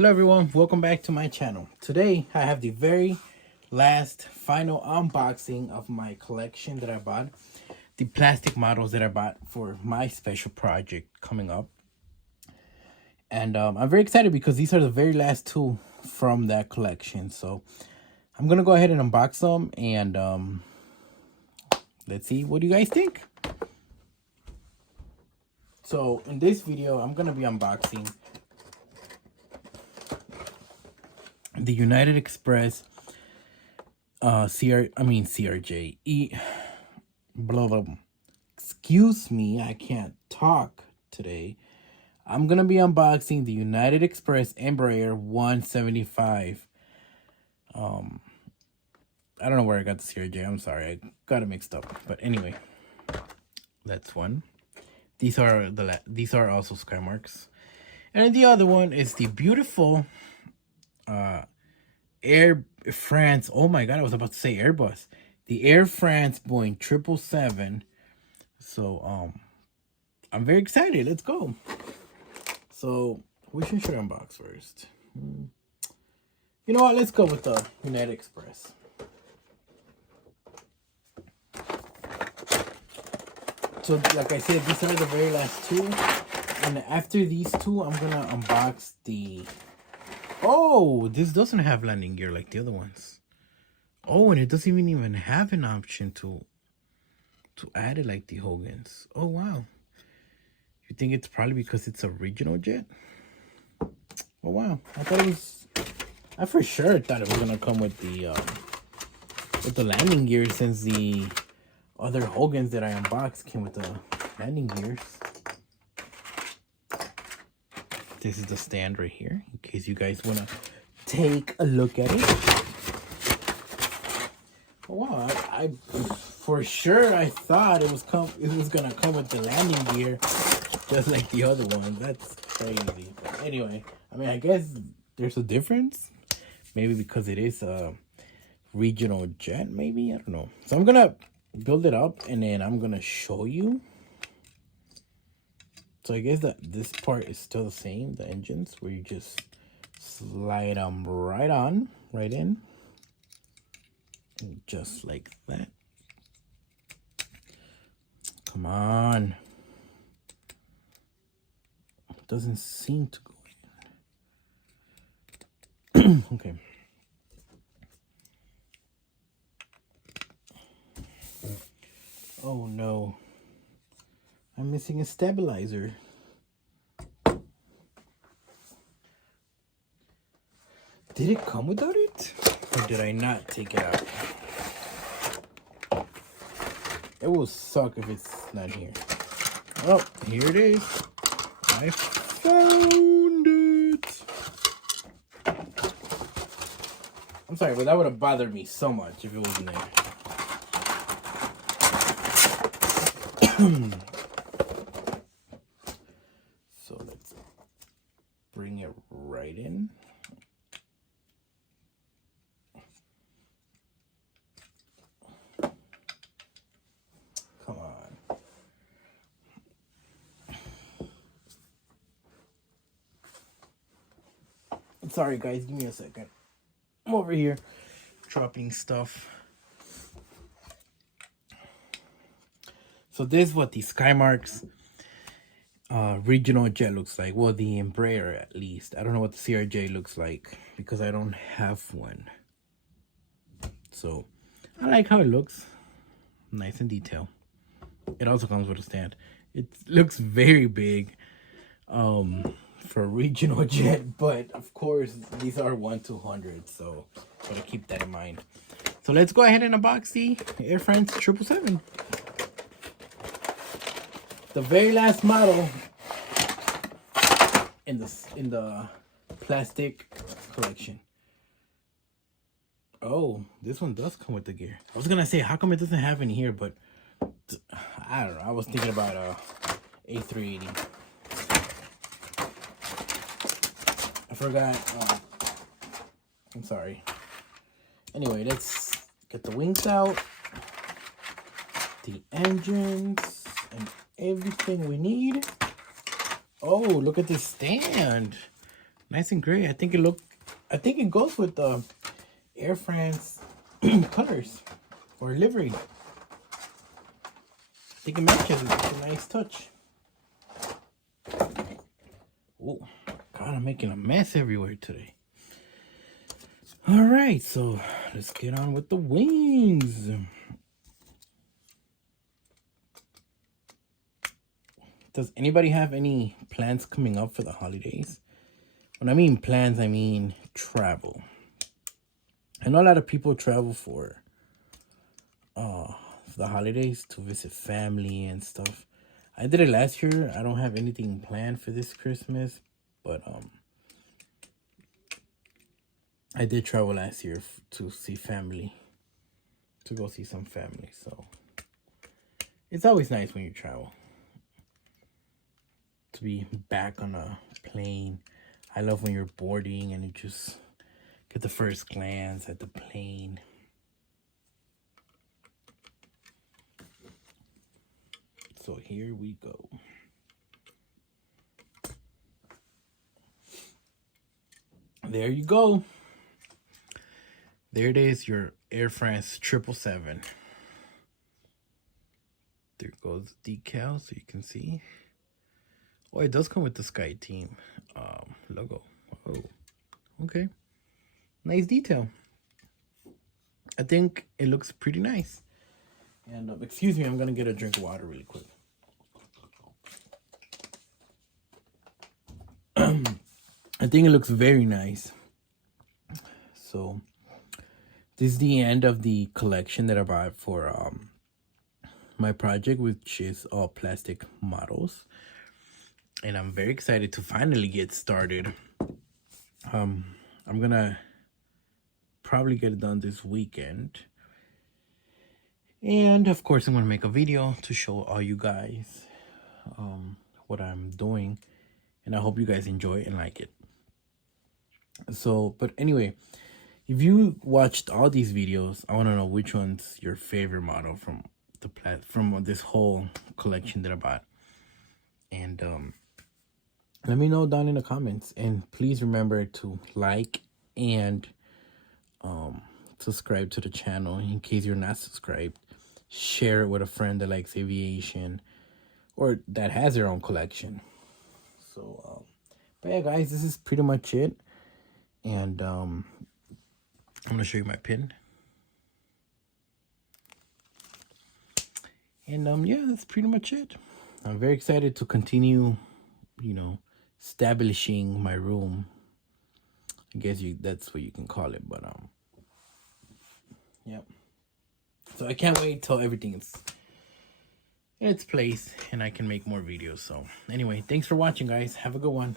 Hello everyone, welcome back to my channel. Today I have the very last final unboxing of my collection that I bought. The plastic models that I bought for my special project coming up. And I'm very excited because these are the very last two from that collection. So I'm going to go ahead and unbox them and let's see what do you guys think. So in this video, I'm going to be unboxing the United Express CRJ blah blah. Excuse me, I can't talk today. I'm gonna be unboxing the United Express Embraer 175. I don't know where I got the CRJ. I'm sorry, I got it mixed up. But anyway, that's one. These are also Skymarks, and the other one is the beautiful Air France. Oh my god, I was about to say Airbus. The Air France Boeing 777. So I'm very excited. Let's go. So which one should I unbox first? You know what? Let's go with the United Express. So like I said, these are the very last two. And after these two, I'm gonna unbox the... Oh, this doesn't have landing gear like the other ones. Oh, and it doesn't even have an option to add it like the Hogans. Oh, wow. You think it's probably because it's a regional jet? Oh, wow. I for sure thought it was going to come with the landing gear, since the other Hogans that I unboxed came with the landing gears. This is the stand right here, in case you guys want to take a look at it. Oh, wow, I for sure I thought it was gonna come with the landing gear, just like the other ones. That's crazy. But anyway, I mean, I guess there's a difference. Maybe because it is a regional jet. Maybe, I don't know. So I'm gonna build it up and then I'm gonna show you. So I guess that this part is still the same, the engines, where you just slide them right in. Just like that. Come on. It doesn't seem to go in. Okay. Oh no. I'm missing a stabilizer. Did it come without it? Or did I not take it out? It will suck if it's not here. Oh, here it is. I found it. I'm sorry, but that would have bothered me so much if it wasn't there. So let's bring it right in. Come on. Sorry guys, give me a second. I'm over here dropping stuff. So this is what the Skymarks regional jet looks like. Well, the Embraer at least. I don't know what the CRJ looks like because I don't have one. So I like how it looks. Nice and detailed. It also comes with a stand. It looks very big for a regional jet, but of course these are 1/200, so gotta keep that in mind. So let's go ahead and unbox the Air France 777. The very last model in the plastic collection. Oh, this one does come with the gear. I was gonna say, how come it doesn't have any here, but I don't know. I was thinking about A380. I forgot. I'm sorry. Anyway, let's get the wings out, the engines, and everything we need. Oh, look at this stand. Nice and gray. I think it goes with the Air France colors or livery. I think it matches. It's a nice touch. Oh, God, I'm making a mess everywhere today. All right, so let's get on with the wings. Does anybody have any plans coming up for the holidays? When I mean plans, I mean travel. I know a lot of people travel for the holidays to visit family and stuff. I did it last year. I don't have anything planned for this Christmas, but I did travel last year to see family, to go see some family. So it's always nice when you travel, to be back on a plane. I love when you're boarding and you just get the first glance at the plane. So here we go. There you go. There it is, your Air France 777. There goes the decal, so you can see. Oh, it does come with the Sky Team logo. Oh, okay. Nice detail. I think it looks pretty nice. And excuse me, I'm gonna get a drink of water really quick. I think it looks very nice. So this is the end of the collection that I bought for my project, which is all plastic models. And I'm very excited to finally get started. I'm gonna probably get it done this weekend. And of course, I'm gonna make a video to show all you guys what I'm doing. And I hope you guys enjoy it and like it. So, but anyway, if you watched all these videos, I want to know which one's your favorite model from this whole collection that I bought. And let me know down in the comments. And please remember to like and subscribe to the channel in case you're not subscribed. Share it with a friend that likes aviation or that has their own collection. So, but yeah, guys, this is pretty much it. And I'm gonna show you my pin. And yeah, that's pretty much it. I'm very excited to continue, establishing my room. I guess that's what you can call it, but yep. So I can't wait till everything's in its place and I can make more videos. So anyway, thanks for watching, guys. Have a good one.